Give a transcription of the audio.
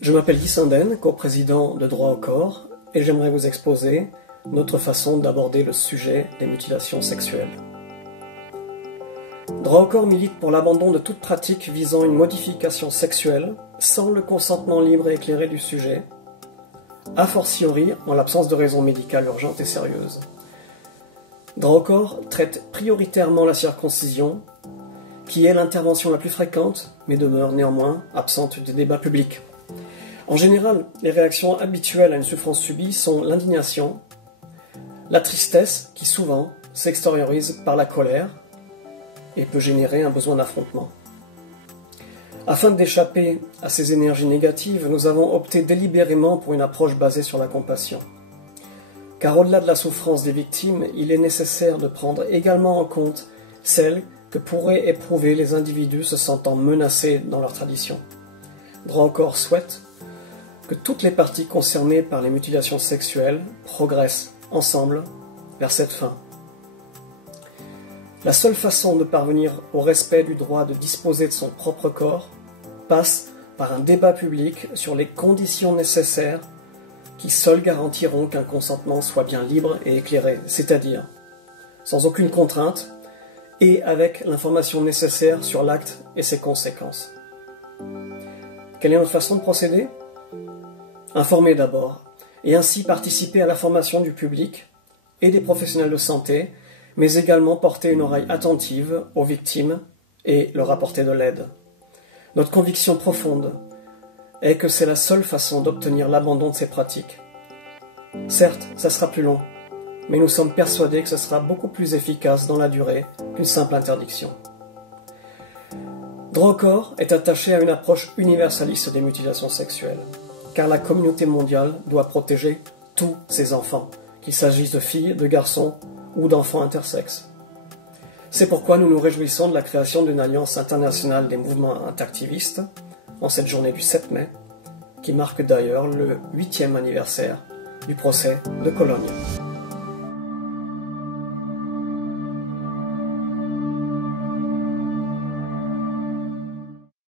Je m'appelle Guy Sinden, coprésident de Droit au corps, et j'aimerais vous exposer notre façon d'aborder le sujet des mutilations sexuelles. Droit au corps milite pour l'abandon de toute pratique visant une modification sexuelle sans le consentement libre et éclairé du sujet, a fortiori en l'absence de raisons médicales urgentes et sérieuses. Droit au corps traite prioritairement la circoncision, qui est l'intervention la plus fréquente, mais demeure néanmoins absente des débats publics. En général, les réactions habituelles à une souffrance subie sont l'indignation, la tristesse, qui souvent s'extériorise par la colère et peut générer un besoin d'affrontement. Afin d'échapper à ces énergies négatives, nous avons opté délibérément pour une approche basée sur la compassion. Car au-delà de la souffrance des victimes, il est nécessaire de prendre également en compte celle que pourraient éprouver les individus se sentant menacés dans leur tradition. Droit au corps souhaite que toutes les parties concernées par les mutilations sexuelles progressent ensemble vers cette fin. La seule façon de parvenir au respect du droit de disposer de son propre corps passe par un débat public sur les conditions nécessaires qui seules garantiront qu'un consentement soit bien libre et éclairé, c'est-à-dire sans aucune contrainte et avec l'information nécessaire sur l'acte et ses conséquences. Quelle est notre façon de procéder ? Informer d'abord, et ainsi participer à la formation du public et des professionnels de santé, mais également porter une oreille attentive aux victimes et leur apporter de l'aide. Notre conviction profonde est que c'est la seule façon d'obtenir l'abandon de ces pratiques. Certes, ça sera plus long, mais nous sommes persuadés que ce sera beaucoup plus efficace dans la durée qu'une simple interdiction. Droit au corps est attaché à une approche universaliste des mutilations sexuelles, car la communauté mondiale doit protéger tous ses enfants, qu'il s'agisse de filles, de garçons ou d'enfants intersexes. C'est pourquoi nous nous réjouissons de la création d'une alliance internationale des mouvements interactivistes en cette journée du 7 mai, qui marque d'ailleurs le 8e anniversaire du procès de Cologne.